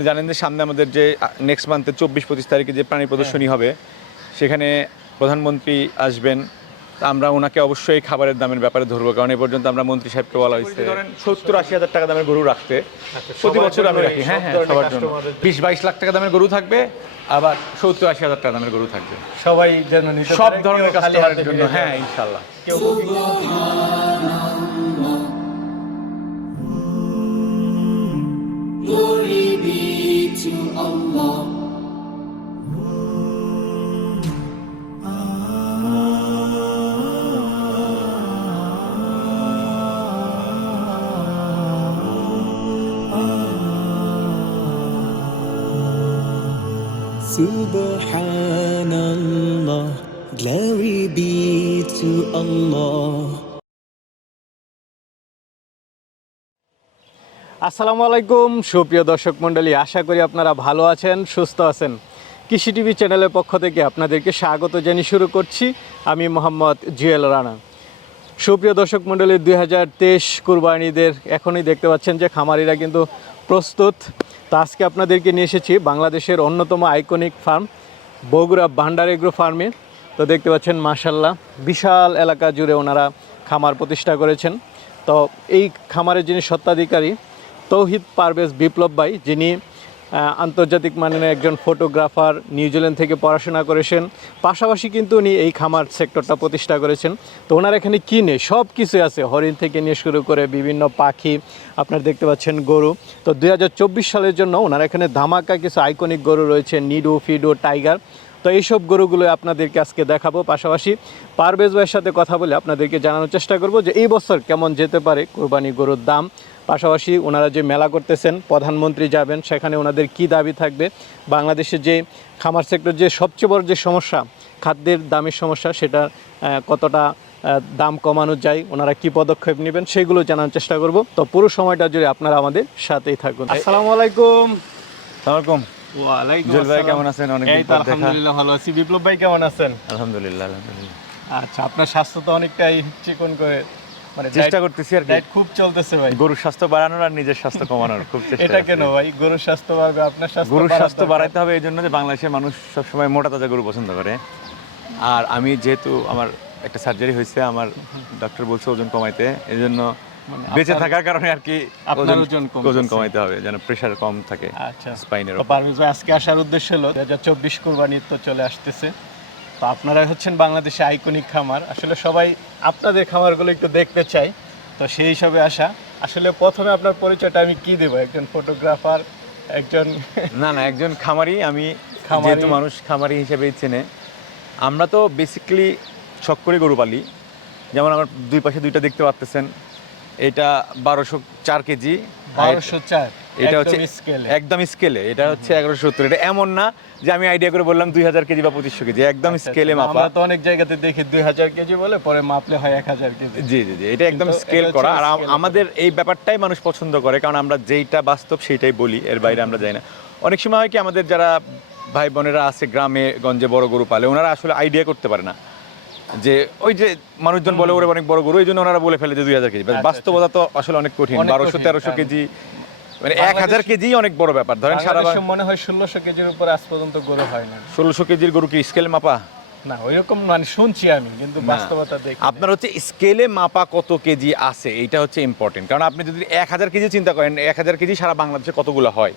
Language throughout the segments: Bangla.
জানেন যে সামনে আমাদের যে নেক্সট মান্থে চব্বিশ পঁচিশ তারিখে যে প্রাণী প্রদর্শনী হবে সেখানে প্রধানমন্ত্রী আসবেন। তা আমরা ওনাকে অবশ্যই খাবারের দামের ব্যাপারে ধরবো কারণ এ পর্যন্ত আমরা মন্ত্রী সাহেবকে বলা হয়েছে ধরেন সত্তর আশি হাজার টাকা দামের গরু রাখতে প্রতি বছর আমি রাখি। হ্যাঁ হ্যাঁ সবার জন্য। বিশ বাইশ লাখ টাকা দামের গরু থাকবে আবার সত্তর আশি হাজার টাকা দামের গরু থাকবে। সবাই যেন সব ধরনের কাস্টমারের জন্য হ্যাঁ। ইনশাল্লাহ কেউ Subhanallah, glory be to Allah. আসসালামু আলাইকুম, সুপ্রিয় দর্শক মণ্ডলী, আশা করি আপনারা ভালো আছেন, সুস্থ আছেন। কৃষি টিভি চ্যানেলের পক্ষ থেকে আপনাদেরকে স্বাগত জানিয়ে শুরু করছি। আমি মোহাম্মদ জুয়েল রানা। সুপ্রিয় দর্শক মণ্ডলী, দুই হাজার তেইশ কুরবানিদের এখনই দেখতে পাচ্ছেন যে খামারিরা কিন্তু প্রস্তুত। তো আজকে আপনাদেরকে নিয়ে এসেছি বাংলাদেশের অন্যতম iconic farm, Bogura Bhandar agro ফার্মে। তো দেখতে পাচ্ছেন মাশাল্লাহ বিশাল এলাকা জুড়ে ওনারা খামার প্রতিষ্ঠা করেছেন। তো এই খামারের যিনি সত্ত্বাধিকারী তৌহিদ পারভেজ বিপ্লব ভাই, যিনি আন্তর্জাতিক মানের একজন ফটোগ্রাফার নিউজিল্যান্ড থেকে পড়াশোনা করেছেন। পাশাপাশি কিন্তু উনি এই খামার সেক্টরটা প্রতিষ্ঠা করেছেন। তো ওনার এখানে কী নেই? সব কিছু আছে। হরিণ থেকে নিয়ে শুরু করে বিভিন্ন পাখি, আপনারা দেখতে পাচ্ছেন গরু। তো দুই হাজার চব্বিশ সালের জন্য ওনার এখানে ধামাকা কিছু আইকনিক গরু রয়েছে, নিডো, ফিডো, টাইগার। তো এইসব গরুগুলো আপনাদেরকে আজকে দেখাবো। পাশাপাশি পারভেজ ভাইয়ের সাথে কথা বলে আপনাদেরকে জানানোর চেষ্টা করব যে এই বছর কেমন যেতে পারে কোরবানি গরুর দাম। পাশাপাশি ওনারা যে মেলা করতেছেন প্রধানমন্ত্রী যাবেন সেখানে ওনাদের কি দাবি থাকবে? বাংলাদেশের যে খামার সেক্টর যে সবচেয়ে বড় যে সমস্যা খাদ্যের দামের সমস্যা সেটা কতটা দাম কমানো যায় ওনারা কি পদক্ষেপ নেবেন সেগুলো জানার চেষ্টা করব। তো পুরো সময়টা জুড়ে আপনারা আমাদের সাথেই থাকুন। আসসালামু আলাইকুম। সালামালাইকুম ওয়ালাইকুম ভাই কেমন আছেন? অনেকদিন এই তো পর দেখা। আলহামদুলিল্লাহ ভালো আছি। বিপ্লব ভাই কেমন আছেন? আলহামদুলিল্লাহ আলহামদুলিল্লাহ। আচ্ছা আপনার স্বাস্থ্য তো অনেকটাই চিকন করে মানে চেষ্টা করতেছি আর ডায়েট খুব চলতেছে ভাই। গরুর স্বাস্থ্য বাড়ানোর আর নিজের স্বাস্থ্য কমানোর খুব চেষ্টা এটা কেন ভাই? গরুর স্বাস্থ্য বাড়বে আপনার স্বাস্থ্য গরুর স্বাস্থ্য বাড়াইতে হবে এই জন্য যে বাংলাদেশের মানুষ সবসময় মোটা তাজা গরু পছন্দ করে। আর আমি যেহেতু আমার একটা সার্জারি হয়েছে আমার ডক্টর বলছে ওজন কমাইতে। এই জন্য বেঁচে থাকার কারণে আর কি আপনার ওজন ওজন কমাইতে হবে যেন প্রেশার কম থাকে আচ্ছা। স্পাইনের পারভেজ আজকে আসার উদ্দেশ্য হলো দু হাজার চব্বিশ কোরবানি তো চলে আসতেছে। তো আপনারা হচ্ছেন বাংলাদেশে আইকনিক খামার। আসলে সবাই আপনাদের খামারগুলো একটু দেখতে চাই। তো সেই হিসাবে আসা। আসলে প্রথমে আপনার পরিচয়টা আমি কি দেবো? একজন ফটোগ্রাফার একজন না না একজন খামারি। আমি খামারি। যেহেতু মানুষ খামারি হিসেবেই চেনে। আমরা তো বেসিক্যালি শখ করে গরু পালি। যেমন আমার দুই পাশে দুইটা দেখতে পাচ্ছেন এটা বারোশো চার কেজি। বারোশো চার? এটা হচ্ছে একদম স্কেলে। এটা হচ্ছে এগারোশো সত্তর। এটা এমন না যে আমি আইডিয়া করে বললাম দুই হাজার কেজি বা পঁচিশশো কেজি। একদম স্কেলে মাপা। আমরা তো অনেক জায়গাতে দেখি দুই হাজার কেজি বলে পরে মাপলে হয় এক হাজার কেজি। জি জি জি। এটা একদম স্কেল করা। আর আমাদের এই ব্যাপারটাই মানুষ পছন্দ করে কারণ আমরা যেইটা বাস্তব সেইটাই বলি এর বাইরে আমরা যাই না। অনেক সময় হয় কি আমাদের যারা ভাই বোনেরা আছে গ্রামে গঞ্জে বড় গরু পালে ওনারা আসলে আইডিয়া করতে পারে না। যে ওই যে মানুষজন বলে ওরে অনেক বড় গরু। এই জন্য ওনারা বলে ফেলে যে দুই হাজার কেজি। আচ্ছা, বাস্তবতা তো আসলে অনেক কঠিন। বারোশো তেরোশো কেজি মানে এক হাজার কেজি অনেক বড় ব্যাপার। ধরেন সারা মনে হয় ষোলোশো কেজির উপর আজ পর্যন্ত গরু হয় না ষোলোশো কেজির গরু কি স্কেলে মাপা? না ওইরকম মানে শুনছি আমি কিন্তু বাস্তবতা দেখি আপনার হচ্ছে স্কেলে মাপা কত কেজি আছে এইটা হচ্ছে ইম্পর্টেন্ট কারণ আপনি যদি এক হাজার কেজি চিন্তা করেন এক হাজার কেজি সারা বাংলাদেশে কতগুলো হয়?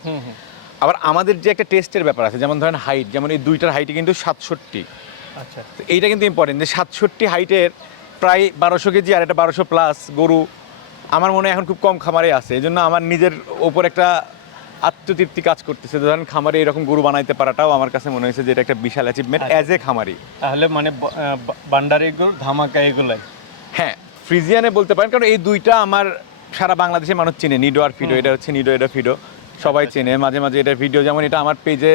আবার আমাদের যে একটা টেস্টের ব্যাপার আছে যেমন ধরেন হাইট যেমন এই দুইটার হাইটে কিন্তু সাতষট্টি। আচ্ছা। তো এইটা কিন্তু ইম্পর্টেন্ট যে সাতষট্টি হাইটের প্রায় বারোশো কেজি আর এটা বারোশো প্লাস গরু। আমার মনে হয় এখন খুব কম খামারে আছে। এই জন্য আমার নিজের ওপর একটা আত্মতৃপ্তি কাজ করতেছে। ধরেন খামারে এরকম গরু বানাইতে পারাটাও আমার কাছে মনে হয়েছে যে এটা একটা বিশাল অ্যাচিভমেন্ট অ্যাজ এ খামারি। তাহলে মানে বান্ডার এগুলো ধামাকা এগুলাই। হ্যাঁ ফ্রিজিয়ানে বলতে পারেন কারণ এই দুইটা আমার সারা বাংলাদেশের মানুষ চেনে। নিডো আর ফিডো এটা হচ্ছে নিডো এটা ফিডো। সবাই চেনে। মাঝে মাঝে এটা ভিডিও যেমন এটা আমার পেজে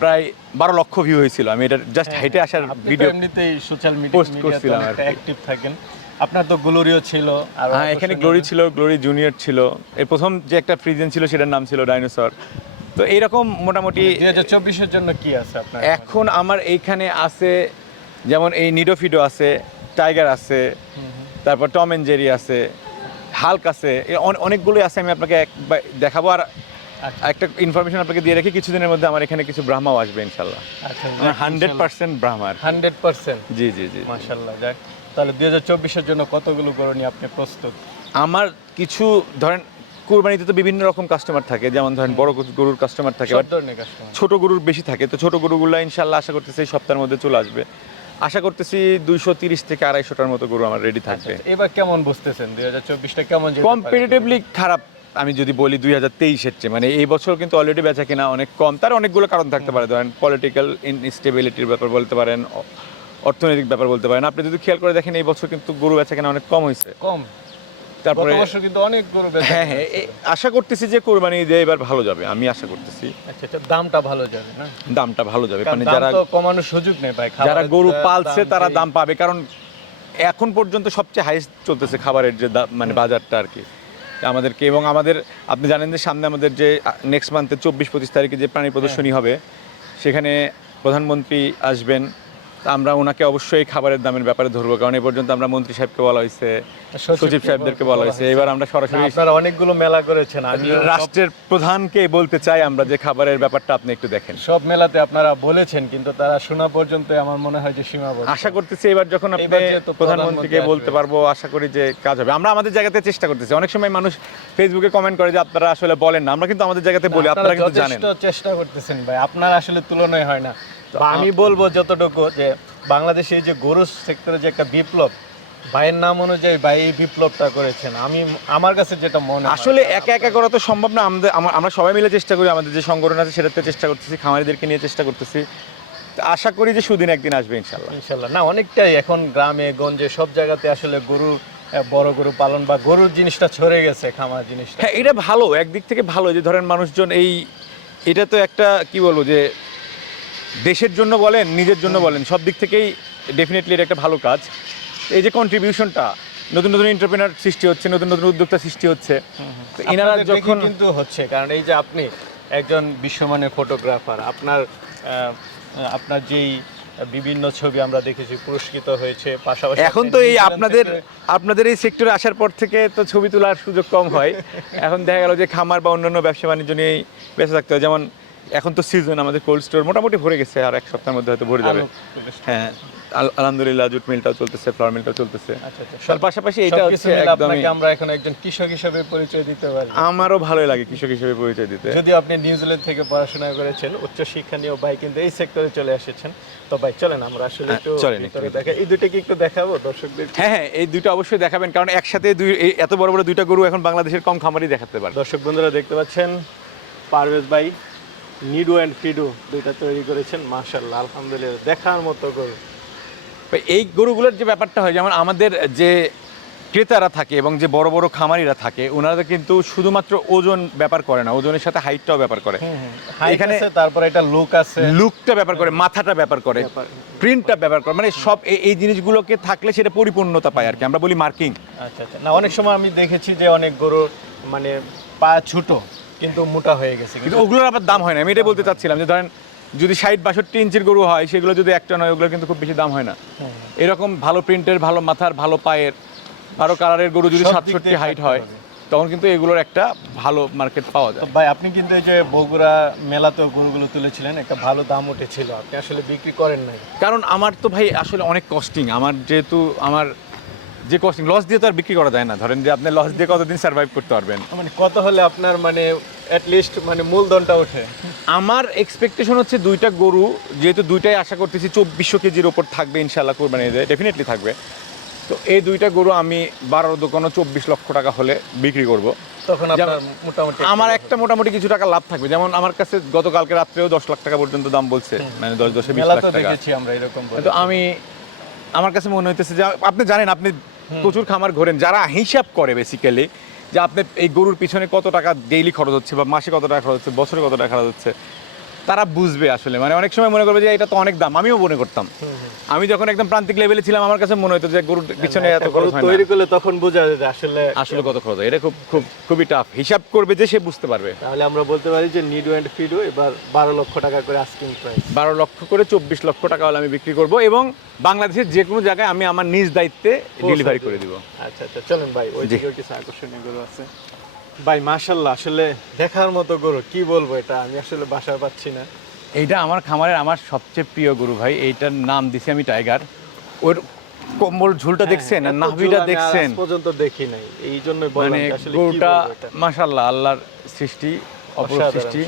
প্রায় বারো লক্ষ ভিউ হয়েছিল। আমি এটা জাস্ট হেঁটে আসার হ্যাঁ, আপনি তো ভিডিও এমনিতেই সোশ্যাল মিডিয়া করছিলাম অ্যাক্টিভ থাকেন। আপনার তো গ্লোরিও ছিল আর হ্যাঁ এখানে গ্লোরি ছিল গ্লোরি জুনিয়র ছিল। এর প্রথম যে একটা ফ্রিজিয়ান ছিল সেটার নাম ছিল ডাইনোসর। তো এইরকম মোটামুটি দুই হাজার চব্বিশের জন্য কি আছে আপনার এখন? আমার এইখানে আছে যেমন এই নিডো ফিডো আছে টাইগার আছে তারপর টম এন্ড জেরি আছে হাল্ক আছে অনেকগুলোই আছে আমি আপনাকে একবার দেখাবো। আর আচ্ছা। একটা ইনফরমেশন আপনাকে দিয়ে রাখি কিছুদিনের মধ্যে আমার এখানে কিছু ব্রাহ্মাও আসবে ইনশাল্লাহ আচ্ছা আমার হান্ড্রেড পার্সেন্ট ব্রাহ্মার। Hundred percent. জি জি জি মাশাল্লাহ যাক। তাহলে দুই হাজার চব্বিশের জন্য কতগুলো গরু নিয়ে আপনি প্রস্তুত? আমার কিছু ধরেন কুরবানিতে তো বিভিন্ন রকম কাস্টমার থাকে যেমন ধরেন বড় গরুর কাস্টমার থাকে ছোট গরুর বেশি থাকে তো ছোট গরুগুলো ইনশাল্লাহ আশা করতেছি এই সপ্তাহের মধ্যে চলে আসবে। আশা করতেছি দুইশো তিরিশ থেকে আড়াইশোটার মতো গরু আমার রেডি থাকবে। এবার কেমন বুঝতেছেন দুই হাজার চব্বিশটা কেমন কম্পিটিটিভলি খারাপ আমি যদি বলি দুই হাজার তেইশের চেয়ে মানে এই বছর কিন্তু অলরেডি বেচা কিনা অনেক কম তার অনেকগুলো কারণ থাকতে পারে ধরেন পলিটিক্যাল ইনস্টেবিলিটির ব্যাপার বলতে পারেন অর্থনৈতিক ব্যাপার বলতে পারেন। আপনি যদি খেয়াল করে দেখেন এই বছর কিন্তু গরু বেচা কিনা অনেক কম হয়েছে। কম। তারপরে বছর কিন্তু অনেক গরু বেচা হ্যাঁ হ্যাঁ আশা করতেছি যে কোরবানি দিয়ে এবার ভালো যাবে আমি আশা করতেছি। আচ্ছা এটা দামটা ভালো যাবে না? দামটা ভালো যাবে মানে যারা কমানোর সুযোগ নেই ভাই যারা গরু পালছে তারা দাম পাবে কারণ এখন পর্যন্ত সবচেয়ে হাইস্ট চলতেছে খাবারের যে দাম মানে বাজারটা আর কি। আমাদেরকে এবং আমাদের আপনি জানেন যে সামনে আমাদের যে নেক্সট মান্থে চব্বিশ পঁচিশ তারিখে যে প্রাণী প্রদর্শনী হবে সেখানে প্রধানমন্ত্রী আসবেন আমরা ওনাকে অবশ্যই খাবারের দামের ব্যাপারে ধরবো কারণ এই পর্যন্ত আমরা মন্ত্রী সাহেবকে বলা হয়েছে সচিব সাহেবদেরকে বলা হয়েছে। এবার আমরা সরাসরি আপনারা অনেকগুলো মেলা করেছেন আমি রাষ্ট্রের প্রধানকে বলতে চাই আমরা যে খাবারের ব্যাপারটা আপনি একটু দেখেন। সব মেলাতে আপনারা বলেছেন কিন্তু তারা শোনা পর্যন্ত আমার মনে হয় যে সীমাবদ্ধ। আশা করতেছি এবার যখন আপনি প্রধানমন্ত্রীকে বলতে পারব আশা করি যে কাজ হবে। আমরা আমাদের জায়গাতে চেষ্টা করতেছি। অনেক সময় মানুষ ফেসবুকে কমেন্ট করে যে আপনারা আসলে বলেন না আমরা কিন্তু আমাদের জায়গাতে বলি আপনারা কিন্তু জানেন। চেষ্টা করতেছেন ভাই আপনার আসলে তুলনায় হয় না। আমি বলব যতটুকু যে বাংলাদেশে যে গরু সেক্টরে যে একটা বিপ্লব ভাইয়ের নাম অনুযায়ী ভাই এই বিপ্লবটা করেছেন। আমি আমার কাছে যেটা মনে আসলে একা একা করা তো সম্ভব না। আমাদের আমরা সবাই মিলে চেষ্টা করি আমাদের যে সংগঠন আছে সেটাতে চেষ্টা করতেছি খামারিদেরকে নিয়ে চেষ্টা করতেছি। আশা করি যে সুদিন একদিন আসবে ইনশাল্লাহ ইনশাল্লাহ না অনেকটাই এখন গ্রামে গঞ্জে সব জায়গাতে আসলে গরু বড় গরু পালন বা গরুর জিনিসটা ছড়ে গেছে খামার জিনিসটা। হ্যাঁ এটা ভালো। একদিক থেকে ভালো যে ধরেন মানুষজন এই এটা তো একটা কি বলব যে দেশের জন্য বলেন নিজের জন্য বলেন সব দিক থেকেই ডেফিনেটলি এটা একটা ভালো কাজ। এই যে কন্ট্রিবিউশনটা নতুন নতুন এন্টারপ্রেনার সৃষ্টি হচ্ছে নতুন নতুন উদ্যোক্তা সৃষ্টি হচ্ছে। তো এনারা যখন কিন্তু হচ্ছে কারণ এই যে আপনি একজন বিশ্বমানের ফটোগ্রাফার আপনার আপনার যেই বিভিন্ন ছবি আমরা দেখেছি পুরস্কৃত হয়েছে পাশাপাশি এখন তো এই আপনাদের আপনাদের এই সেক্টরে আসার পর থেকে তো ছবি তোলার সুযোগ কম হয়। এখন দেখা গেল যে খামার বা অন্যান্য ব্যবসা বাণিজ্য নিয়েই বেঁচে থাকতে হয়। যেমন এখন তো সিজন আমাদের কোল্ড স্টোর মোটামুটি ভরে গেছে আর এক সপ্তাহের মধ্যে হয়তো ভরে যাবে। হ্যাঁ আলহামদুলিল্লাহ জুট মিলটাও চলতেছে ফ্লাওয়ার মিলটাও চলতেছে। আচ্ছা আচ্ছা তার পাশাপাশি এটা হচ্ছে একদমই আপনাকে আমরা এখন একজন কৃষক হিসেবে পরিচয় দিতে পারি। আমারও ভালোই লাগে কৃষক হিসেবে পরিচয় দিতে। যদি আপনি নিউজিল্যান্ড থেকে পড়াশোনা করেছেন উচ্চ শিক্ষা নিয়েও ভাই কিন্তু এই সেক্টরে চলে এসেছেন। তো ভাই চলেন আমরা আসলে হ্যাঁ, একটু দেখা এই দুটো কি একটু দেখাবো দর্শকদের। হ্যাঁ হ্যাঁ এই দুটো অবশ্যই দেখাবেন কারণ একসাথে দুই এত বড় বড় দুইটা গরু এখন বাংলাদেশের কম খামারই দেখাতে পারে। দর্শক বন্ধুরা দেখতে পাচ্ছেন পারভেজ ভাই নিডু অ্যান্ড ফিডু দুইটা তৈরি করেছেন মাশাল্লাহ আলহামদুলিল্লাহ দেখার মতো গরু এই গরুগুলোর যে ব্যাপারটা হয় যেমন আমাদের যে ক্রেতারা থাকে এবং যে বড় বড় খামারিরা থাকে ওনারা কিন্তু শুধুমাত্র ওজন ব্যাপার করে না ওজনের সাথে হাইটটাও ব্যাপার করে। এখানে- তারপরে এটা লুক আছে। লুকটা ব্যাপার করে মাথাটা ব্যাপার করে প্রিন্টটা ব্যাপার করে মানে সব এই- এই জিনিসগুলোকে থাকলে সেটা পরিপূর্ণতা পায় আর কি আমরা বলি মার্কিং আচ্ছা আচ্ছা। না অনেক সময় আমি দেখেছি যে অনেক গরুর মানে পা ছোট কিন্তু মোটা হয়ে গেছে। কিন্তু ওগুলোর আবার দাম হয় না। আমি এটাই বলতে চাচ্ছিলাম যে ধরেন যদি ষাট বাষট্টি ইঞ্চির গরু হয় সেগুলো যদি একটা নয় ওগুলো কিন্তু খুব বেশি দাম হয় না। এরকম ভালো প্রিন্টের ভালো মাথার ভালো পায়ের ভালো কালারের গরু যদি সাতষট্টি হাইট হয় তখন কিন্তু এগুলোর একটা ভালো মার্কেট পাওয়া যায়। ভাই আপনি কিন্তু এই যে বগুড়া মেলাতেও গরুগুলো তুলেছিলেন একটা ভালো দাম উঠেছিল। আপনি আসলে বিক্রি করেন নাই। কারণ আমার তো ভাই আসলে অনেক কস্টিং আমার যেহেতু আমার যে কস্টিং লস দিয়ে তো আর বিক্রি করা যায় না। ধরেন যে আপনি লস দিয়ে কতদিন সার্ভাইভ করতে পারবেন। মানে কত হলে আপনার মানে লিস্ট মানে মূলধনটা ওঠে? আমার এক্সপেকটেশন হচ্ছে দুইটা গরু যেহেতু দুইটাই আশা করতেছি চব্বিশশো কেজির ওপর থাকবে ইনশাল্লাহ কোরবানি ডেফিনেটলি থাকবে। তো এই দুইটা গরু আমি বারো দোকানও চব্বিশ লক্ষ টাকা হলে বিক্রি করব। তখন মোটামুটি আমার একটা মোটামুটি কিছু টাকা লাভ থাকবে। যেমন আমার কাছে গতকালকে রাত্রেও দশ লাখ টাকা পর্যন্ত দাম বলছে মানে দশ দশে বিশ লাখ টাকা। আমরা এরকম তো আমি আমার কাছে মনে হইতেছে যে আপনি জানেন আপনি প্রচুর খামার ঘোরেন। যারা হিসাব করে বেসিক্যালি যে আপনি এই গরুর পিছনে কত টাকা ডেইলি খরচ হচ্ছে বা মাসে কত টাকা খরচ হচ্ছে, বছরে কত টাকা খরচ হচ্ছে তারা বুঝবে আসলে। মানে অনেক সময় মনে করবে যে এটা তো অনেক দাম আমিও মনে করতাম। আমি যখন একদম প্রান্তিক লেভেলে ছিলাম আমার কাছে মনে হতো যে গরুর পিছনে এত খরচ হয় তৈরি করলে তখন বোঝা যায় যে আসলে আসলে কত খরচ এটা খুব খুব খুবই টাফ হিসাব করবে যে সে বুঝতে পারবে। তাহলে আমরা বলতে পারি যে নিডো অ্যান্ড ফিডো এবার বারো লক্ষ টাকা করে আস্কিং প্রাইস বারো লক্ষ করে চব্বিশ লক্ষ টাকা হলে আমি বিক্রি করব এবং বাংলাদেশের যে কোনো জায়গায় আমি আমার নিজ দায়িত্বে ডেলিভারি করে দিব। আচ্ছা আচ্ছা চলেন ভাই ওই জি। দিকেও কিছু আকর্ষণীয় গরু আছে। ভাই মাশাল্লাহ আসলে দেখার মতো গরু কি বলব এটা? আমি আসলে বাসায় পাচ্ছি না। এইটা আমার খামারের আমার সবচেয়ে প্রিয় গরু ভাই এইটার নাম দিছি আমি টাইগার। ওর কম্বল ঝুলটা দেখছেন? আর হ্যাঁ, নাভিটা দেখছেন? পর্যন্ত দেখি নাই। এই বললাম মানে গরুটা মাশাল্লাহ আল্লাহর সৃষ্টি অপর সৃষ্টি।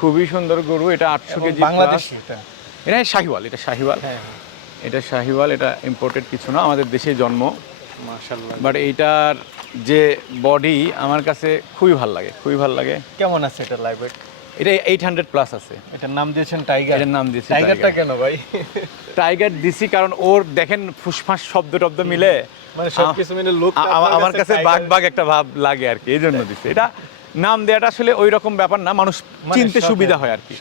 খুবই সুন্দর গরু এটা আটশো কেজি বাংলাদেশি এটা। এটা শাহিওয়াল এটা শাহিওয়াল। হ্যাঁ এটা শাহিওয়াল এটা ইম্পোর্টেড কিছু না আমাদের দেশে জন্ম। মাশাল্লাহ বাট এইটার যে বডি আমার কাছে খুবই ভালো লাগে খুবই ভালো লাগে। কেমন আছে এটা লাইভ এটা এইট হান্ড্রেড প্লাস আছে। এটার নাম দিয়েছেন টাইগার এটার নাম দিয়েছি টাইগারটা কেন ভাই? টাইগার দিছি কারণ ওর দেখেন ফুসফাস শব্দ টব্দ মিলে। মানে সবকিছু মিলে লোক আমার কাছে বাঘ বাঘ একটা ভাব লাগে আর কি এই জন্য দিছে। এটা নাম দেওয়াটা আসলে ওই রকম ব্যাপার না মানুষ মানে চিনতে সুবিধা হয় আর কি।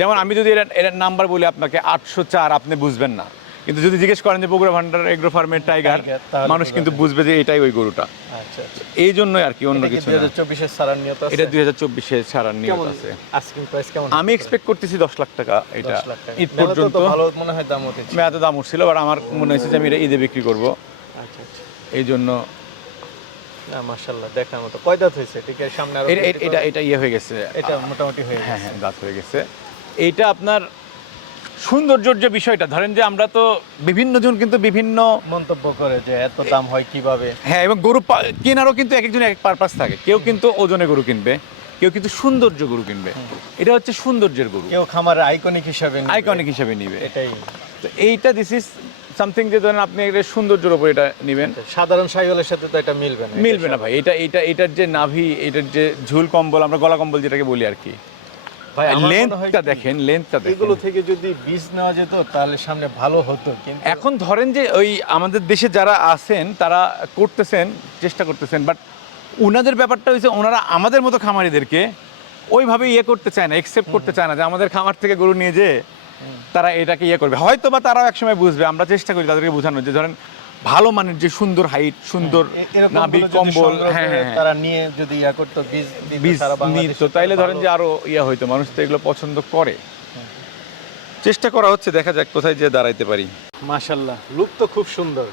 যেমন আমি যদি এটা এটার নাম্বার বলি আপনাকে আটশো চার আপনি বুঝবেন না। কিন্তু যদি জিজ্ঞেস করেন যে বগুড়া ভান্ডার এগ্রো ফার্মের টাইগার মানুষ কিন্তু বুঝবে যে এটাই ওই গরুটা। এই জন্যই আর কি অন্য এটা কিছু চব্বিশের এটা দুই হাজার চব্বিশে ছাড়ার নিয়ত আছে। আমি এক্সপেক্ট করতেছি দশ লাখ টাকা এটা 10 লাখ টাকা। ঈদ পর্যন্ত। মনে হয় দাম আমি এত দাম উঠছিল বাট আমার মনে হয়েছে যে আমি এটা ঈদে বিক্রি করব। আচ্ছা আচ্ছা। এই জন্য না মাশাআল্লাহ দেখার মতো। কয় দাঁত হয়েছে? ঠিক আছে সামনে আরও এটা- এটা- এটা এটা ইয়ে হয়ে গেছে। এটা মোটামুটি হয়ে হ্যাঁ গেছে। হ্যাঁ দাঁত হয়ে গেছে। এইটা আপনার সৌন্দর্যের যে বিষয়টা ধরেন যে আমরা তো বিভিন্ন জন কিন্তু বিভিন্ন মন্তব্য করে যে এত দাম হয় কীভাবে? হ্যাঁ এবং গরু কেনারও কিন্তু এক একজন এক পারপাস থাকে। কেউ কিন্তু ওজনে গরু কিনবে কেউ কিন্তু সৌন্দর্য গরু কিনবে। এটা হচ্ছে সৌন্দর্যের গরু। কেউ খামারের আইকনিক হিসাবে। আইকনিক হিসেবে নিবে। এটাই। তো এইটা দিস ইজ সামথিং যে ধরেন আপনি এটা সৌন্দর্যের উপর এটা নেবেন। সাধারণ সাইকেলের সাথে তো এটা মিলবে না। মিলবে না ভাই। এটা এটা এটার যে নাভি এটার যে ঝুল কম্বল আমরা গলা কম্বল যেটাকে বলি আর কি ভাই আমার মনে হয় লেন্থটা দেখেন লেন্থটা দেখেন। এগুলো থেকে যদি বীজ নেওয়া যেত তাহলে সামনে ভালো হতো কিন্তু এখন ধরেন যে ওই আমাদের দেশে যারা আছেন তারা করতেছেন চেষ্টা করতেছেন বাট ওনাদের ব্যাপারটা হয়েছে ওনারা আমাদের মতো খামারিদেরকে ওইভাবে ইয়ে করতে চায় না একসেপ্ট করতে চায় না যে আমাদের খামার থেকে গরু নিয়ে যে তারা এটাকে ইয়ে করবে। হয়তো বা তারাও একসময় বুঝবে আমরা চেষ্টা করি তাদেরকে বোঝানোর যে ধরেন ভালো মানের যে সুন্দর হাইট সুন্দর এ- নাভি কম্বল হ্যাঁ হ্যাঁ। তারা নিয়ে যদি ইয়া করতো বীজ বীজ নিত তাইলে ধরেন যে আরও ইয়া হইতো মানুষ তো এগুলো পছন্দ করে। চেষ্টা করা হচ্ছে দেখা যাক কোথায় যে দাঁড়াইতে পারি। মাশাআল্লাহ লুক তো খুব সুন্দর।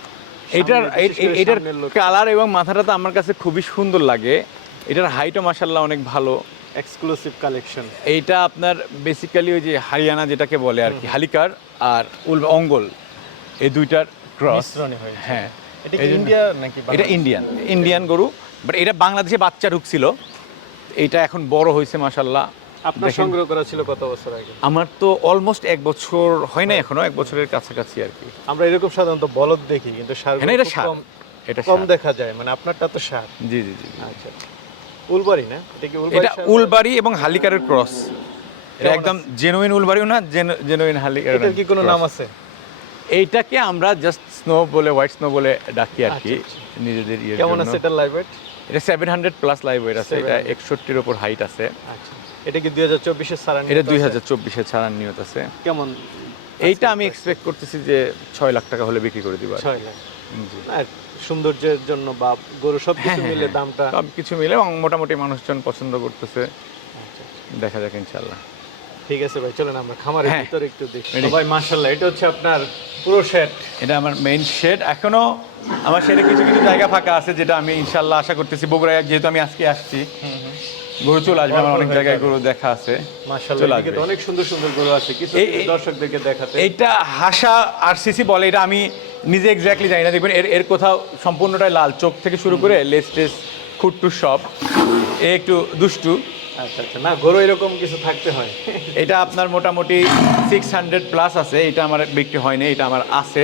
এটার এটার কালার এবং মাথাটা তো আমার কাছে খুবই সুন্দর লাগে। এটার হাইটও মাসাল্লাহ অনেক ভালো। এক্সক্লুসিভ কালেকশন এইটা আপনার বেসিক্যালি ওই যে হারিয়ানা যেটাকে বলে আর কি হালিকার আর উল অঙ্গল। এই দুইটার ক্রস হ্যাঁ। এটা কি এই জন্য- ইন্ডিয়া নাকি এটা ইন্ডিয়ান ইন্ডিয়ান গরু বাট এটা বাংলাদেশে বাচ্চা ঢুকছিল। এইটা এখন বড় হয়েছে মাসাল্লাহ আপনার সংগ্রহ করা ছিল কত বছর আগে? আমার তো অলমোস্ট এক বছর হয় না এখনও এক বছরের কাছাকাছি আর কি। আমরা এরকম সাধারণত বলদ দেখি কিন্তু সার হ্যাঁ এটা সার। এটা কম দেখা যায় মানে আপনারটা তো সার। জি জি জি আচ্ছা। উলবাড়ি না? এটা কি উলবাড়ি এটা উলবাড়ি এবং হালিকারের ক্রস এটা একদম জেনুইন উলবাড়িও না জেনুইন হালিকার এটার কি কোনো নাম আছে? এইটাকে আমরা জাস্ট স্নো বলে হোয়াইট স্নো বলে ডাকি আর কি আচ্ছা, নিজেদের ইয়ের কেমন আছে এটা লাইভ ওয়েট এটা seven hundred plus live weight আছে এটা 700 একষট্টির ওপর হাইট আছে। আচ্ছা এটা কি দুই হাজার চব্বিশের সারান এটা দুই হাজার চব্বিশে ছাড়ার নিয়ত আছে। কেমন? এইটা আমি এক্সপেক্ট করতেছি যে ছয় লাখ টাকা হলে বিক্রি করে দিব আর কি। ছয় লাখ। জি। সৌন্দর্যের জন্য বা গরু সব কিছু হ্যাঁ, মিলে হ্যাঁ, দামটা? সব কিছু মিলে এবং মোটামুটি মানুষজন পছন্দ করতেছে। আচ্ছা, দেখা যাক ইনশাল্লাহ। ঠিক আছে ভাই চলেন আমরা খামারের হ্যাঁ। ভিতরে একটু দেখি? ভাই মাশাআল্লাহ এটা হচ্ছে আপনার পুরো সেট এটা আমার মেইন শেড এখনও আমার শেডে কিছু কিছু জায়গা ফাঁকা আছে যেটা আমি ইনশাল্লাহ আশা করতেছি বগুড়ায় যেহেতু আমি আজকে আসছি গরু চলে আসবে আমার অনেক জায়গায়। গরু দেখা আছে মাশাআল্লাহ অনেক সুন্দর সুন্দর গরু আছে কিছু দর্শকদেরকে দেখাতে। এইটা হাসা আরসিসি বলে এটা আমি নিজে এক্স্যাক্টলি জানি না দেখবেন এর এর কোথাও সম্পূর্ণটাই লাল চোখ থেকে শুরু করে লেস টেস খুট্টু সব। এ একটু দুষ্টু। আচ্ছা আচ্ছা। না গরু এরকম কিছু থাকতে হয়। এটা আপনার মোটামুটি সিক্স হান্ড্রেড প্লাস আছে। এটা আমার বিক্রি হয়নি এটা আমার আছে।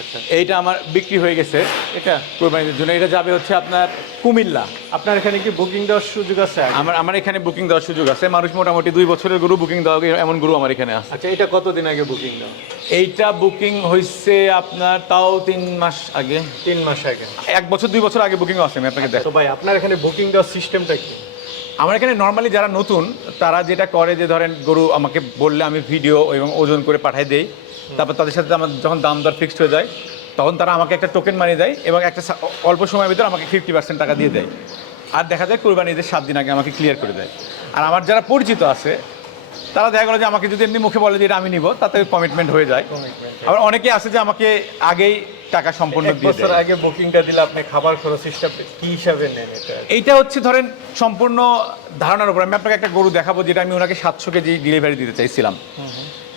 আচ্ছা। এইটা আমার বিক্রি হয়ে গেছে। এটা কোরবানির জন্য। এটা যাবে হচ্ছে আপনার কুমিল্লা। আপনার এখানে কি বুকিং দেওয়ার সুযোগ আছে আমার আমার এখানে বুকিং দেওয়ার সুযোগ আছে। মানুষ মোটামুটি দুই বছরের গরু বুকিং দেওয়া এমন গরু আমার এখানে আছে। আচ্ছা এটা কতদিন আগে বুকিং দেওয়া? এইটা বুকিং হয়েছে আপনার তাও তিন মাস আগে। তিন মাস আগে। এক বছর দুই বছর আগে বুকিং আছে। আমি আপনাকে দেখ তো ভাই আপনার এখানে বুকিং দেওয়ার সিস্টেমটা কি? আমার এখানে নর্মালি যারা নতুন তারা যেটা করে যে ধরেন গরু আমাকে বললে আমি ভিডিও এবং ওজন করে পাঠাই দেই। তারপর তাদের সাথে আমার যখন দাম দর ফিক্সড হয়ে যায় তখন তারা আমাকে একটা টোকেন মানিয়ে দেয় এবং একটা অল্প সময়ের ভিতরে আমাকে ফিফটি পার্সেন্ট টাকা দিয়ে দেয়। আর দেখা যায় কোরবানি ঈদের সাত দিন আগে আমাকে ক্লিয়ার করে দেয়। আর আমার যারা পরিচিত আছে তারা দেখা গেলো যে আমাকে যদি এমনি মুখে বলে যে এটা আমি নিব তাতে কমিটমেন্ট হয়ে যায়। আবার অনেকে আছে যে আমাকে আগেই টাকা সম্পূর্ণ দিয়ে বছর দেয়। আগে বুকিংটা দিলে আপনি খাবার খরচ হিসাব কি হিসাবে নেন এটা? এইটা হচ্ছে ধরেন সম্পূর্ণ ধারণার উপর। আমি আপনাকে একটা গরু দেখাবো যেটা আমি ওনাকে সাতশো কেজি ডেলিভারি দিতে চাইছিলাম।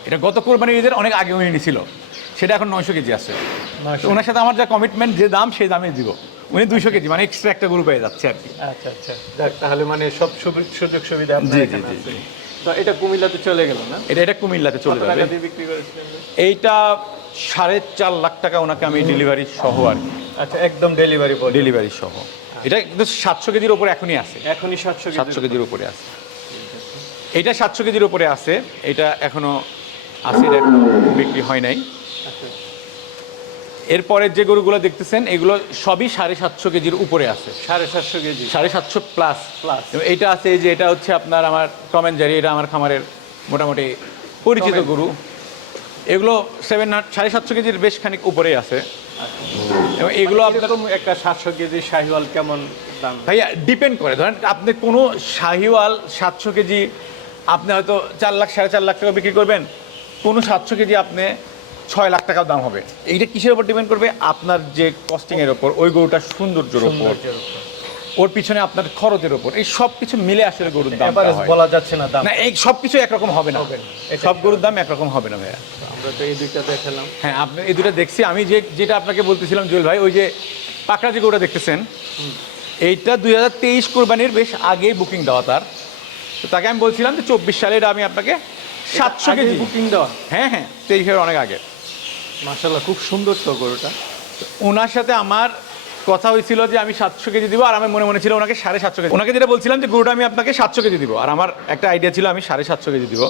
এটা গত কোরবানির ঈদের অনেক আগে উনি নিছিল সেটা এখন নয়শো কেজি আছে। ওনার সাথে আমার যা কমিটমেন্ট যে দাম সেই দামে দিব। উনি দুইশো কেজি মানে এক্সট্রা একটা গরু পেয়ে যাচ্ছে আর কি। আচ্ছা আচ্ছা। তাহলে মানে সব সুযোগ সুবিধা জি, জি। জি। তো এটা কুমিল্লাতে চলে গেল না? এটা এটা কুমিল্লাতে চলে যাবে। বিক্রি করেছিলেন? এইটা সাড়ে চার লাখ টাকা ওনাকে আমি ডেলিভারি সহ আর কি। আচ্ছা একদম ডেলিভারি ডেলিভারি সহ। এটা কিন্তু সাতশো কেজির উপরে এখনই আছে। এখনই সাতশো সাতশো কেজির উপরে। আছে। এটা সাতশো কেজির উপরে আছে। এটা এখনও আছে এটা বিক্রি হয় নাই। এরপরে যে গরুগুলো দেখতেছেন এগুলো সবই সাড়ে সাতশো কেজির উপরে আছে। সাড়ে সাতশো কেজি। সাড়ে সাতশো প্লাস Plus। এটা আছে এই যে এটা হচ্ছে আপনার আমার টমেন জারি এটা আমার খামারের মোটামুটি পরিচিত গরু। এগুলো সেভেন সাড়ে সাতশো কেজির বেশ খানিক উপরেই আছে। এবং এগুলো আপনার এরকম একটা সাতশো কেজি শাহিওয়াল কেমন দাম? ভাইয়া ডিপেন্ড করে। ধরেন আপনি কোনো শাহিওয়াল সাতশো কেজি আপনি হয়তো চার লাখ সাড়ে চার লাখ টাকা বিক্রি করবেন। কোনো সাতশো কেজি আপনি ছয় লাখ টাকার দাম হবে। এইটা কিসের উপর ডিপেন্ড করবে? আপনার যে কস্টিংয়ের ওপর ওই গরুটার সৌন্দর্যের ওপর উপর। ওর পিছনে আপনার খরচের ওপর এই সব কিছু মিলে আসলে গরুর দাম বলা যাচ্ছে না দাম। না এই সব কিছু একরকম হবে না। হবে না। সব গরুর দাম একরকম হবে না ভাইয়া। আমরা তো এই দুইটা দেখালাম। হ্যাঁ আপনি এই দুটো দেখছি। আমি যে যেটা আপনাকে বলতেছিলাম জুয়েল ভাই ওই যে পাকড়া যে গরুটা দেখতেছেন? এইটা দুই হাজার তেইশ কোরবানির বেশ আগেই বুকিং দেওয়া তার। তো তাকে আমি বলছিলাম যে চব্বিশ সালের আমি আপনাকে সাতশো কেজি। বুকিং দেওয়া। হ্যাঁ হ্যাঁ তেইশের অনেক আগে। মাশাল্লাহ খুব সুন্দর তো গরুটা ওনার সাথে আমার কথা হয়েছিল যে আমি সাতশো কেজি দিব আর আমার মনে মনে ছিল ওনাকে সাড়ে সাতশো কেজি। ওনাকে যেটা বলছিলাম যে গরুটা আমি আপনাকে সাতশো কেজি দিব আর আমার একটা আইডিয়া ছিল আমি সাড়ে সাতশো কেজি দিব।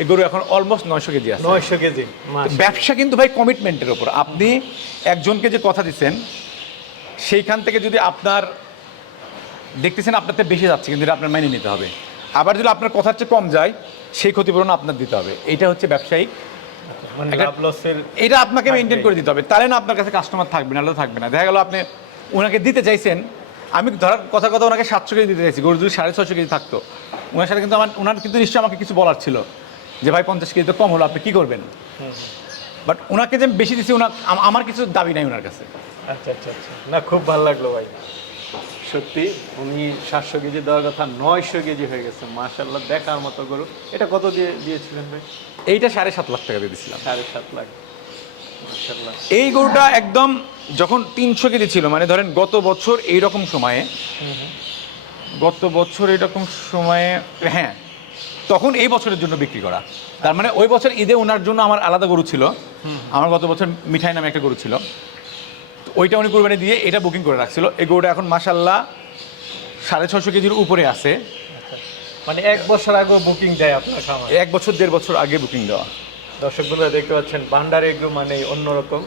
এই গরু এখন অলমোস্ট নয়শো কেজি আছে। নয়শো কেজি ব্যবসা কিন্তু ভাই কমিটমেন্টের ওপর আপনি একজনকে যে কথা দিচ্ছেন সেইখান থেকে যদি আপনার দেখতেছেন আপনার বেশি যাচ্ছে কিন্তু এটা আপনার মেনে নিতে হবে। আবার যদি আপনার কথার চেয়ে কম যায় সেই ক্ষতিপূরণ আপনার দিতে হবে। এটা হচ্ছে ব্যবসায়িক মানে এটা আপনাকে মেনটেন করে দিতে হবে। তাহলে না আপনার কাছে কাস্টমার থাকবে না থাকবে না। দেখা গেল আপনি ওনাকে দিতে চাইছেন। আমি ধরার কথা কথা ওনাকে সাতশো কেজি দিতে চাইছি গরু যদি সাড়ে ছশো কেজি থাকতো। ওনার সাথে কিন্তু আমার ওনার কিন্তু নিশ্চয়ই আমাকে কিছু বলার ছিল যে ভাই পঞ্চাশ কেজি তো কম হলো আপনি কী করবেন? বাট ওনাকে যে বেশি দিচ্ছি ওনার আমার কিছু দাবি নাই ওনার কাছে। আচ্ছা আচ্ছা আচ্ছা। না খুব ভালো লাগল ভাই। সত্যি উনি সাতশো কেজি দেওয়ার কথা নয়শো কেজি হয়ে গেছে। মাশাল্লাহ দেখার মতো গরু। এটা কত দিয়ে দিয়েছিলেন ভাই? এইটা সাড়ে সাত লাখ টাকা দিয়ে দিয়েছিলাম সাড়ে সাত লাখ। এই গরুটা একদম যখন তিনশো কেজি ছিল মানে ধরেন গত বছর এই রকম সময়ে গত বছর এরকম সময়ে হ্যাঁ তখন এই বছরের জন্য বিক্রি করা। তার মানে ওই বছর ঈদে ওনার জন্য আমার আলাদা গরু ছিল। আমার গত বছর মিঠাই নামে একটা গরু ছিল। তো ওইটা উনি কোরবানি দিয়ে এটা বুকিং করে রাখছিল। এই গরুটা এখন মাসাল্লাহ সাড়ে ছশো কেজির উপরে আছে। মানে এক বছর আগেও বুকিং দেয় আপনার খামার? এক বছর দেড় বছর আগে বুকিং দেওয়া। দর্শক বন্ধুরা দেখতে পাচ্ছেন বান্ডার এগ্রো মানে অন্যরকম।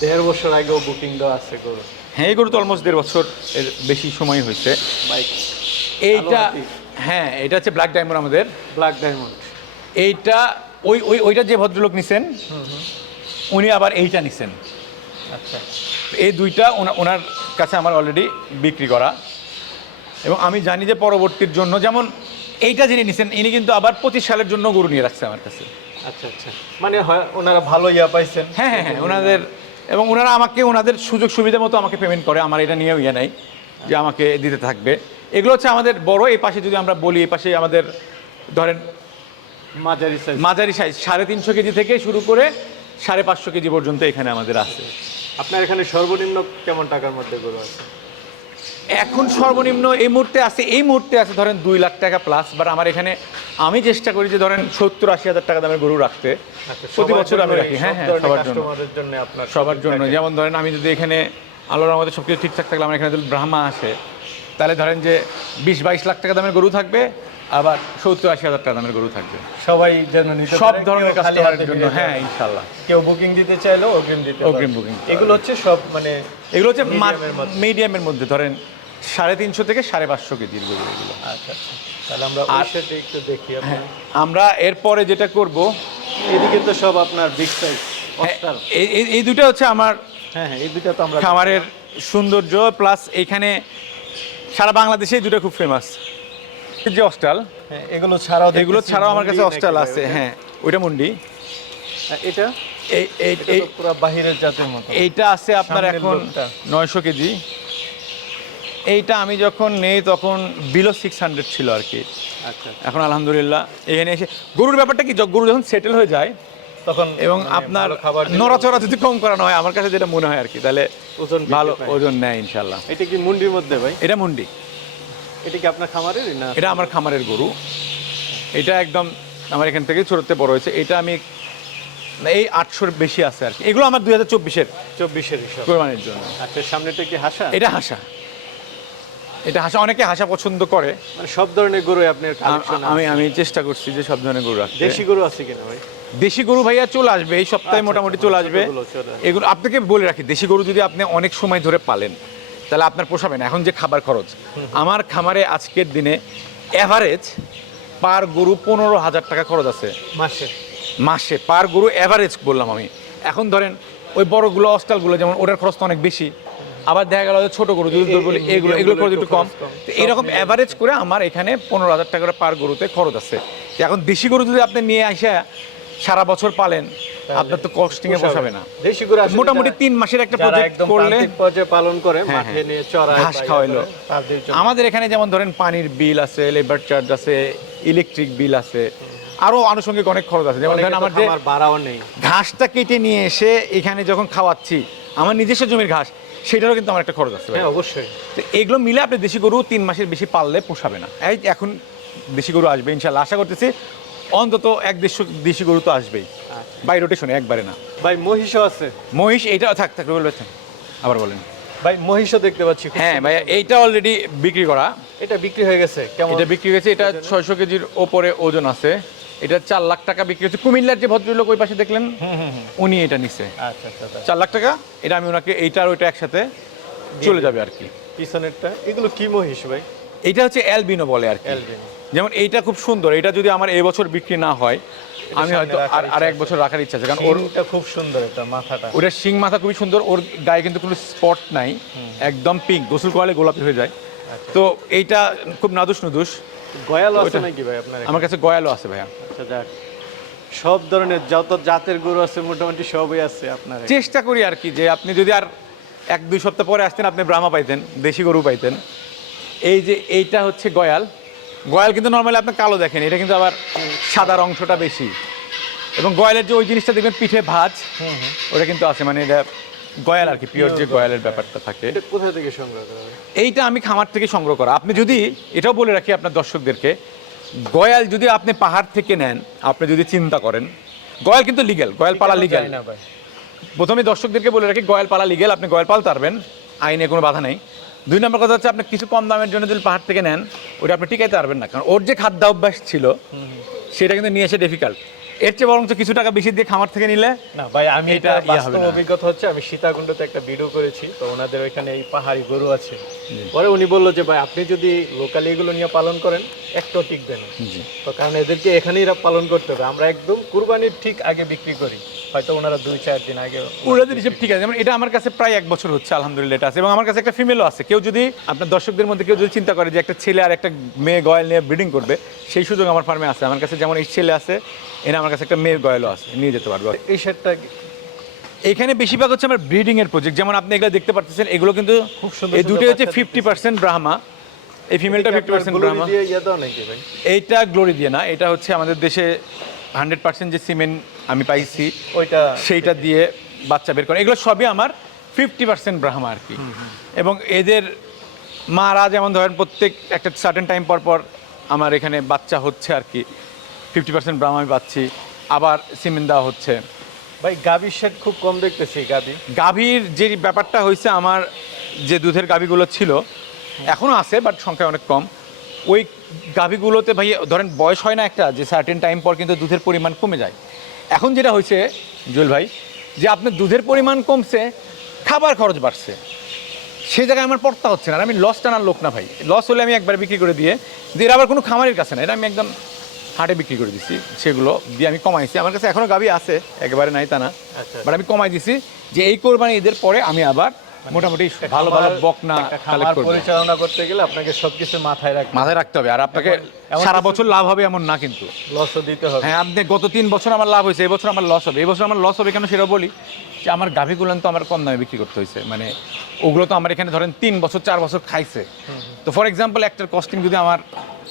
দেড় বছর আগেও বুকিং দেওয়া আছে গরু। হ্যাঁ এই গরু তো অলমোস্ট দেড় বছর এর বেশি সময় হয়েছে। এইটা হ্যাঁ এটা হচ্ছে ব্ল্যাক ডায়মন্ড আমাদের। ব্ল্যাক ডায়মন্ড এইটা ওই ওই ওইটা যে ভদ্রলোক নিছেন উনি আবার এইটা নিছেন। আচ্ছা। এই দুইটা ওনা- ওনার কাছে আমার অলরেডি বিক্রি করা। এবং আমি জানি যে পরবর্তীর জন্য যেমন এইটা যিনি নিছেন ইনি কিন্তু আবার পঁচিশ সালের জন্য গরু নিয়ে রাখছে আমার কাছে। আচ্ছা আচ্ছা। মানে হয় ওনারা ভালো ইয়া পাইছেন। হ্যাঁ হ্যাঁ হ্যাঁ ওনাদের এবং ওনারা আমাকে ওনাদের সুযোগ সুবিধা মতো আমাকে পেমেন্ট করে আমার এটা নিয়েও ইয়ে নাই যে আমাকে দিতে থাকবে। এগুলো হচ্ছে আমাদের বড় এই পাশে যদি আমরা বলি এই পাশে আমাদের ধরেন মাঝারি সাইজ মাঝারি সাইজ সাড়ে তিনশো কেজি থেকে শুরু করে সাড়ে পাঁচশো কেজি পর্যন্ত এখানে আমাদের আছে। আপনার এখানে সর্বনিম্ন কেমন টাকার মধ্যে গরু আছে? এখন সর্বনিম্ন এই মুহূর্তে আছে এই মুহূর্তে আছে ধরেন দুই লাখ টাকা প্লাস বাট আমার এখানে আমি চেষ্টা করি যে ধরেন সত্তর আশি হাজার টাকা দামের গরু রাখতে। আচ্ছা, প্রতি বছর আমি রাখি হ্যাঁ হ্যাঁ সবার জন্য। সবার জন্য। যেমন ধরেন আমি যদি এখানে আলোর আমাদের সব কিছু ঠিকঠাক থাকলে আমার এখানে যদি ব্রাহ্মা আসে তাহলে ধরেন যে বিশ বাইশ লাখ টাকা দামের গরু থাকবে আবার সত্তর আশি হাজার টাকা দামের গরু থাকবে। সবাই যেন সব ধরনের কাস্টমারের জন্য হ্যাঁ। ইনশাল্লাহ কেউ বুকিং দিতে চাইলেও অগ্রিম দিতে। অগ্রিম দিতে এগুলো হচ্ছে সব মানে এগুলো হচ্ছে মিডিয়ামের মধ্যে। ধরেন সাড়ে তিনশো থেকে সাড়ে পাঁচশো কেজির গরু এগুলো। আচ্ছা আচ্ছা। তাহলে আমরা সাথে একটু দেখি আমরা আমরা এরপরে যেটা করব এদিকে তো সব আপনার বিগ সাইজ এই দুটো হচ্ছে আমার হ্যাঁ হ্যাঁ এই দুইটা তো আমরা খামারের সৌন্দর্য প্লাস এখানে সারা বাংলাদেশে এই দুটো খুব ফেমাস যে অস্টাল। হ্যাঁ, এগুলো ছাড়াও এগুলো ছাড়াও আমার কাছে অস্টাল আছে হ্যাঁ ওইটা মুন্ডি। হ্যাঁ, এটা? এই পুরো বাহিরের জাতের মতো। এইটা আছে আপনার এখন নয়শো কেজি। এইটা আমি যখন নেই তখন বিলো সিক্স হান্ড্রেড ছিল আর কি। আচ্ছা এখন আলহামদুলিল্লাহ এখানে এসে গরুর ব্যাপারটা কি? গরু যখন সেটেল হয়ে যায় তখন এবং মানে আপনার খাবার নড়াচড়া যদি কম করানো হয় আমার কাছে যেটা মনে হয় আর কি তাহলে ওজন ভালো ওজন নেয় ইনশাল্লাহ এটা কি মুন্ডির মধ্যে ভাই? এটা মুন্ডি। এটা কি আপনার খামারের না? এটা আমার খামারের গরু। এটা একদম আমার এখান থেকে ছোটতে বড় হয়েছে। এটা আমি এই আটশোর বেশি আছে আর কি। এগুলো আমার দুই হাজার চব্বিশের চব্বিশের কোরবানির জন্য। আচ্ছা সামনেটা কি হাসা? এটা হাসা। এটা হাসা। অনেকে হাসা পছন্দ করে। মানে সব ধরনের গরু আপনার আমি আমি চেষ্টা করছি যে সব ধরনের গরু রাখতে। দেশি গরু আছে কিনা ভাই? দেশি গরু ভাইয়া চলে আসবে। এই সপ্তাহে আচ্ছা, মোটামুটি আচ্ছা, চলে আসবে চলে আসবে। এগুলো আপনাকে বলে রাখি দেশি গরু যদি আপনি অনেক সময় ধরে পালেন তাহলে আপনার পোষাবে না। এখন যে খাবার খরচ আমার খামারে আজকের দিনে অ্যাভারেজ পার গরু পনেরো হাজার টাকা খরচ আছে। মাসে। মাসে পার গরু অ্যাভারেজ বললাম আমি। এখন ধরেন ওই বড়গুলো অস্টালগুলো যেমন ওটার খরচ তো অনেক বেশি। আবার দেখা গেল ছোট গরু যদি বলি এগুলো এগুলো খরচ একটু কম। তো এইরকম অ্যাভারেজ করে আমার এখানে পনেরো হাজার টাকা করে পার গরুতে খরচ আছে। এখন দেশি গরু যদি আপনি নিয়ে আসে সারা বছর পালেন আপনার তো কস্টিংয়ে পোষাবে না। দেশি গরু মোটামুটি তিন মাসের একটা প্রজেক্ট করলে পর্যায়ে পালন করে হ্যাঁ, মাঠে হ্যাঁ। নিয়ে চড়ায় ঘাস খাওয়াইলো। আমাদের এখানে যেমন ধরেন পানির বিল আছে লেবার চার্জ আছে ইলেকট্রিক বিল আছে আরও আনুষঙ্গিক অনেক খরচ আছে। যেমন ধরেন আমার যে বাড়াও নেই। ঘাসটা কেটে নিয়ে এসে এখানে যখন খাওয়াচ্ছি আমার নিজস্ব জমির ঘাস সেটারও কিন্তু আমার একটা খরচ আছে হ্যাঁ অবশ্যই। তো এগুলো মিলে আপনি দেশি গরু তিন মাসের বেশি পাললে পোষাবে না। এই এখন দেশি গরু আসবে ইনশাল্লাহ। আশা করতেছি অন্তত এক দেড়শো দেশি গরু তো আসবেই। বাই রোটেশনে একবারে না। ভাই মহিষও আছে। মহিষ এইটা থাক থাক বলবেন আবার বলেন। ভাই মহিষও দেখতে পাচ্ছি হ্যাঁ। ভাইয়া এইটা অলরেডি বিক্রি করা। এটা বিক্রি হয়ে গেছে কেমন? এটা বিক্রি হয়েছে এটা ছয়শো কেজির ওপরে ওজন আছে। এটা চার লাখ টাকা বিক্রি হচ্ছে। কুমিল্লার যে ভদ্রলোক ওই পাশে দেখলেন উনি এটা নিছে। আচ্ছা আচ্ছা আচ্ছা। চার লাখ টাকা এটা আমি ওনাকে এইটা আর ওইটা একসাথে চলে যাবে আর কি। পিছনেরটা এগুলো কি মহিষ ভাই? এইটা হচ্ছে অ্যালবিনো বলে আর কি। Albino। যেমন এইটা খুব সুন্দর এটা যদি আমার এই বছর বিক্রি না হয় আমি হয়তো আর আর এক বছর রাখার ইচ্ছা আছে কারণ ওর ওরটা খুব সুন্দর এটা মাথাটা। ওটার শিং মাথা খুবই সুন্দর ওর গায়ে কিন্তু কোনো স্পট নাই একদম পিঙ্ক গোসল করলে গোলাপি হয়ে যায়। তো এইটা খুব নাদুস নুদুস। গয়াল আছে নাকি ভাই আপনার আমার কাছে গয়ালও আছে ভাইয়া। আচ্ছা যাক। সব ধরনের যত জাতের গরু আছে মোটামুটি সবই আছে আপনার চেষ্টা করি আর কি যে আপনি যদি আর এক দুই সপ্তাহ পরে আসতেন আপনি ব্রাহ্মা পাইতেন দেশি গরু পাইতেন। এই যে এইটা হচ্ছে গয়াল গয়াল কিন্তু নর্মালি আপনি কালো দেখেন এটা কিন্তু আবার সাদার অংশটা বেশি। এবং গয়ালের যে ওই জিনিসটা দেখবেন পিঠে ভাজ ওটা কিন্তু আছে মানে এটা গয়াল আর কি পিওর যে গয়ালের ব্যাপারটা থাকে। এটা কোথা থেকে সংগ্রহ করা এইটা আমি খামার থেকে সংগ্রহ করা। আপনি যদি এটাও বলে রাখি আপনার দর্শকদেরকে গয়াল যদি আপনি পাহাড় থেকে নেন আপনি যদি চিন্তা করেন গয়াল কিন্তু লিগেল গয়াল পালা লিগেল প্রথমে দর্শকদেরকে বলে রাখি গয়াল পালা লিগেল আপনি গয়াল পালতে পারবেন আইনে কোনো বাধা নেই। দুই নম্বর কথা হচ্ছে আপনি কিছু কম দামের জন্য যদি পাহাড় থেকে নেন ওটা আপনি টিকাইতে পারবেন না। কারণ ওর যে খাদ্যাভ্যাস ছিল সেটা কিন্তু নিয়ে এসে ডিফিকাল্ট এর চেয়ে বরং কিছু টাকা বেশি দিয়ে খামার থেকে নিলে না ভাই আমি এটা বাস্তব অভিজ্ঞতা হচ্ছে আমি সীতাকুণ্ডতে একটা ভিডিও করেছি তো ওনাদের ওইখানে এই পাহাড়ি গরু আছে। পরে উনি বলল যে ভাই আপনি যদি লোকালি এগুলো নিয়ে পালন করেন একটাও টিকবে না। তো কারণ এদেরকে এখানেই পালন করতে হবে। আমরা একদম কুরবানির ঠিক আগে বিক্রি করি। হয়তো ওনারা দুই চার দিন আগে ওনাদের হিসেব ঠিক আছে। যেমন এটা আমার কাছে প্রায় এক বছর হচ্ছে আলহামদুলিল্লাহ এটা আছে। এবং আমার কাছে একটা ফিমেলও আছে। কেউ যদি আপনার দর্শকদের মধ্যে কেউ যদি চিন্তা করে যে একটা ছেলে আর একটা মেয়ে গয়াল নিয়ে ব্রিডিং করবে সেই সুযোগ আমার ফার্মে আছে। আমার কাছে যেমন এই ছেলে আছে এনে আমার কাছে একটা মেয়ের গয়ালও আছে নিয়ে যেতে পারব। এই শার্টটা এখানে বেশিরভাগ হচ্ছে আমার ব্রিডিং এর প্রজেক্ট যেমন আপনি এগুলো দেখতে পাচ্ছেন এগুলো কিন্তু খুব সুন্দর এই সুন্দর দুটো হচ্ছে ফিফটি পার্সেন্ট ব্রাহ্মা এই ফিমেলটা ফিফটি পার্সেন্ট ব্রাহ্মা এইটা গ্লোরি দিয়ে না এটা হচ্ছে আমাদের দেশে হান্ড্রেড পার্সেন্ট যে সিমেন্ট আমি পাইছি ওইটা সেইটা দিয়ে বাচ্চা বের করে। এগুলো সবই আমার ফিফটি পার্সেন্ট ব্রাহ্মা আর কি। এবং এদের মারা যেমন ধরেন প্রত্যেক একটা সার্টেন টাইম পর পর আমার এখানে বাচ্চা হচ্ছে আর কি। ফিফটি পার্সেন্ট ব্রাহ্মা আমি পাচ্ছি। আবার সিমেন্ট দেওয়া হচ্ছে। ভাই গাভীর শার্ট খুব কম দেখতেছি গাভী। গাভীর যে ব্যাপারটা হয়েছে আমার যে দুধের গাভীগুলো ছিল এখনও আছে বাট সংখ্যা অনেক কম। ওই গাভীগুলোতে ভাই ধরেন বয়স হয় না একটা যে সার্টেন টাইম পর কিন্তু দুধের পরিমাণ কমে যায়। এখন যেটা হয়েছে জুয়েল ভাই যে আপনার দুধের পরিমাণ কমছে খাবার খরচ বাড়ছে। সেই জায়গায় আমার পড়তা হচ্ছে না আর আমি লস টানার লোক না ভাই। লস হলে আমি একবার বিক্রি করে দিয়ে যে এর আবার কোনো খামারের কাছে না এটা আমি একদম হাটে বিক্রি করে দিছি সেগুলো দিয়ে আমি কমাইছি আমার কাছে এখনও গাভী আছে একেবারে নাই তা না আচ্ছা। বাট আমি কমাই দিছি যে এই কোরবানি ঈদের পরে আমি আবার মোটামুটি ভালো ভালো বকনা কালেক্ট করব। পরিচালনা করতে গেলে আপনাকে সবকিছু মাথায় রাখতে মাথায় রাখতে হবে। আর আপনাকে সারা বছর লাভ হবে এমন না কিন্তু। লসও দিতে হবে। হ্যাঁ আপনি গত তিন বছর আমার লাভ হয়েছে এবছর আমার লস হবে। এবছর আমার লস হবে কেন সেটা বলি যে আমার তো আমার কম দামে বিক্রি করতে হয়েছে। মানে ওগুলো তো আমার এখানে ধরেন তিন বছর চার বছর খাইছে। তো ফর এক্সাম্পল একটার কস্টিং যদি আমার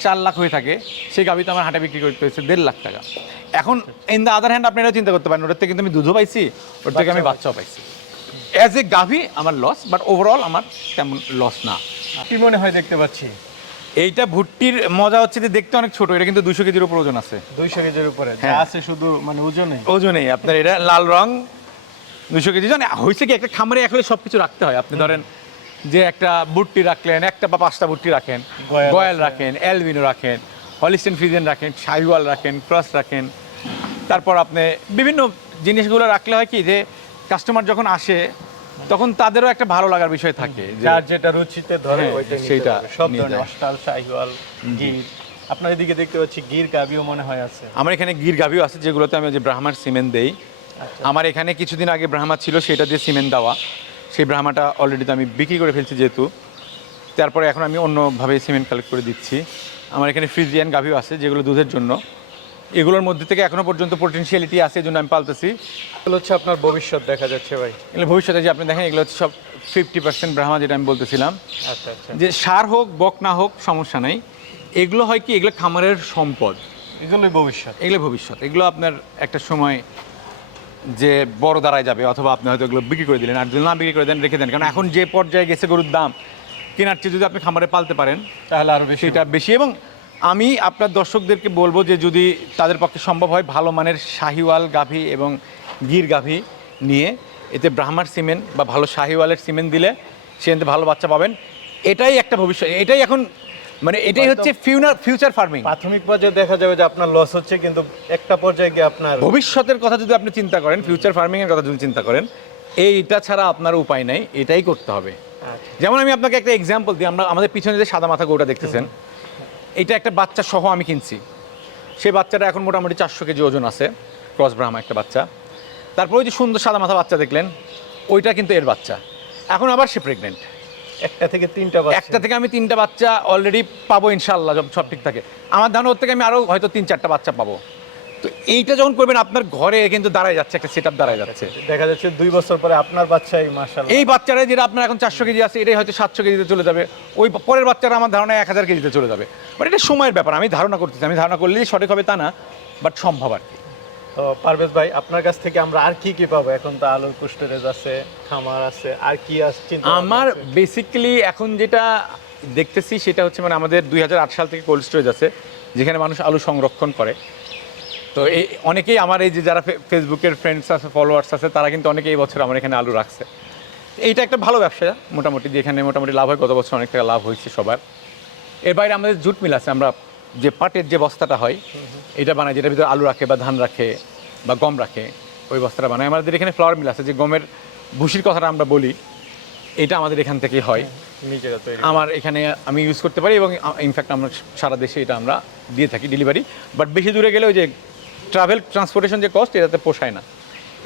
চার লাখ হয়ে থাকে সেই গাভী তো আমার হাটে বিক্রি করতে হয়েছে দেড় লাখ টাকা। এখন ইন দ্য আদার হ্যান্ড আপনি এটা চিন্তা করতে পারেন ওটার থেকে কিন্তু আমি দুধও পাইছি ওর থেকে আমি বাচ্চাও পাইছি। অ্যাজ এ গাভি আমার লস বাট ওভারঅল আমার তেমন লস না। কি মনে হয় দেখতে পাচ্ছি? এইটা ভুট্টির মজা হচ্ছে যে দেখতে অনেক ছোট এটা কিন্তু দুশো কেজির উপর ওজন আছে। দুইশো কেজির উপরে যা হ্যাঁ। আছে শুধু মানে ওজনে। ওজনেই আপনার এটা লাল রং দুশো কেজি জানে হয়েছে কি একটা খামারে আসলে সব কিছু রাখতে হয়। আপনি ধরেন যে একটা বুট্টি রাখলেন একটা বা পাঁচটা বুট্টি রাখেন গয়াল গয়াল রাখেন অ্যালবিনো রাখেন হলিস্টেন ফ্রিজেন রাখেন শাহিওয়াল রাখেন ক্রস রাখেন। তারপর আপনি বিভিন্ন জিনিসগুলো রাখলে হয় কি যে কাস্টমার যখন আসে তখন তাদেরও একটা ভালো লাগার বিষয় থাকে যার যেটা রুচিতে ধরে হ্যাঁ, সেইটা সব ধরনের শাহিওয়াল গির। আপনার এদিকে দেখতে পাচ্ছি গির গাবিও মনে হয় আছে। আমার এখানে গির গাভিও আছে যেগুলোতে আমি যে ব্রাহ্মার সিমেন্ট দেই। আচ্ছা। আমার এখানে কিছুদিন আগে ব্রাহ্মা ছিল সেটা দিয়ে সিমেন্ট দেওয়া। সেই ব্রাহ্মাটা অলরেডি তো আমি বিক্রি করে ফেলছি যেহেতু। তারপরে এখন আমি অন্যভাবে সিমেন্ট কালেক্ট করে দিচ্ছি। আমার এখানে ফ্রিজিয়ান গাভিও আছে যেগুলো দুধের জন্য। এগুলোর মধ্যে থেকে এখনও পর্যন্ত পোটেনশিয়ালিটি আছে এই জন্য আমি পালতেছি। এগুলো হচ্ছে আপনার ভবিষ্যৎ দেখা যাচ্ছে ভাই। এগুলো ভবিষ্যতে যে আপনি দেখেন এগুলো হচ্ছে সব ফিফটি পার্সেন্ট ব্রাহ্মা যেটা আমি বলতেছিলাম। আচ্ছা আচ্ছা। যে সার হোক বক না হোক সমস্যা নাই। এগুলো হয় কি? এগুলো খামারের সম্পদ। এগুলোই ভবিষ্যৎ। এগুলো ভবিষ্যৎ। এগুলো আপনার একটা সময় যে বড় দাঁড়ায় যাবে অথবা আপনি হয়তো এগুলো বিক্রি করে দিলেন আর যদি না বিক্রি করে দেন রেখে দেন। কারণ এখন যে পর্যায়ে গেছে গরুর দাম কেনার চেয়ে যদি আপনি খামারে পালতে পারেন তাহলে আরও বেশি সেটা বেশি এবং আমি আপনার দর্শকদেরকে বলব যে যদি তাদের পক্ষে সম্ভব হয় ভালো মানের শাহিওয়াল গাভী এবং গির গাভী নিয়ে এতে ব্রাহ্মার সিমেন্ট বা ভালো শাহিওয়ালের সিমেন্ট দিলে সেখানে ভালো বাচ্চা পাবেন। এটাই একটা ভবিষ্যৎ এটাই এখন মানে এটাই হচ্ছে ফিউনার ফিউচার ফার্মিং প্রাথমিক পর্যায়ে দেখা যাবে যে আপনার লস হচ্ছে কিন্তু একটা পর্যায়ে গিয়ে আপনার ভবিষ্যতের কথা যদি আপনি চিন্তা করেন ফিউচার ফার্মিংয়ের কথা যদি চিন্তা করেন এইটা ছাড়া আপনার উপায় নাই এটাই করতে হবে। আচ্ছা। যেমন আমি আপনাকে একটা এক্সাম্পল দিই আমরা আমাদের পিছনে যে সাদা মাথা গরুটা দেখতেছেন এটা একটা বাচ্চা সহ আমি কিনছি। সেই বাচ্চাটা এখন মোটামুটি চারশো কেজি ওজন আছে ক্রস ব্রাহ্মা একটা বাচ্চা। তারপর ওই যে সুন্দর সাদা মাথা বাচ্চা দেখলেন ওইটা কিন্তু এর বাচ্চা। এখন আবার সে প্রেগনেন্ট একটা থেকে তিনটা একটা থেকে আমি তিনটা বাচ্চা অলরেডি পাবো ইনশাল্লাহ সব ঠিক থাকে। আমার ধারণা ওর থেকে আমি আরও হয়তো তিন চারটা বাচ্চা পাবো। তো এইটা যখন করবেন আপনার ঘরে কিন্তু দাঁড়ায় যাচ্ছে একটা সেট আপ দাঁড়ায় যাচ্ছে। দেখা যাচ্ছে দুই বছর পরে আপনার বাচ্চা এই মাশাআল্লাহ। এই বাচ্চারা যেটা আপনার এখন চারশো কেজি আছে এটাই হয়তো সাতশো কেজিতে চলে যাবে। ওই পরের বাচ্চারা আমার ধারণা এক হাজার কেজিতে চলে যাবে। বাট এটা সময়ের ব্যাপার আমি ধারণা করতেছি। আমি ধারণা করলেই সঠিক হবে তা না বাট সম্ভব আর কি। তো পারভেজ ভাই আপনার কাছ থেকে আমরা আর কি কি পাবো? এখন তো আলুর পুস্টারেজ আছে খামার আছে আর কি ভাবনা আমার বেসিক্যালি এখন যেটা দেখতেছি সেটা হচ্ছে মানে আমাদের দুই হাজার আট সাল থেকে কোল্ড স্টোরেজ আছে যেখানে মানুষ আলু সংরক্ষণ করে। তো এই অনেকেই আমার এই যে যারা ফেসবুকের ফ্রেন্ডস আছে ফলোয়ার্স আছে তারা কিন্তু অনেকে এই বছর আমার এখানে আলু রাখছে। এইটা একটা ভালো ব্যবসা মোটামুটি যেখানে মোটামুটি লাভ হয়। গত বছর অনেক টাকা লাভ হয়েছে সবার। এর বাইরে আমাদের জুট মিল আছে আমরা যে পাটের যে বস্তাটা হয় এটা বানাই যেটার ভিতরে আলু রাখে বা ধান রাখে বা গম রাখে ওই বস্তাটা বানাই আমাদের এখানে ফ্লাওয়ার মিল আছে যে গমের ভুসির কথাটা আমরা বলি এটা আমাদের এখান থেকেই হয়। আমার এখানে আমি ইউজ করতে পারি এবং ইনফ্যাক্ট আমরা সারা দেশে এটা আমরা দিয়ে থাকি ডেলিভারি বাট বেশি দূরে গেলে ওই যে ট্রাভেল ট্রান্সপোর্টেশন যে কস্ট এটাতে পোষায় না।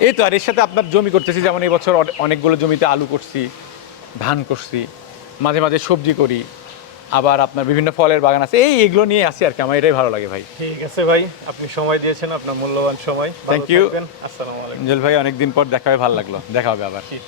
এই তো আর এর সাথে আপনার জমি করতেছি যেমন এই বছর অনেকগুলো জমিতে আলু করছি ধান করছি মাঝে মাঝে সবজি করি আবার আপনার বিভিন্ন ফলের বাগান আছে। এই এগুলো নিয়ে আসি আর কি আমার এটাই ভালো লাগে ভাই। ঠিক আছে ভাই আপনি সময় দিয়েছেন আপনার মূল্যবান সময়। Thank you. আসসালামু আলাইকুম। জল ভাই অনেকদিন পর দেখা হয়ে ভালো লাগল। দেখা হবে আবার।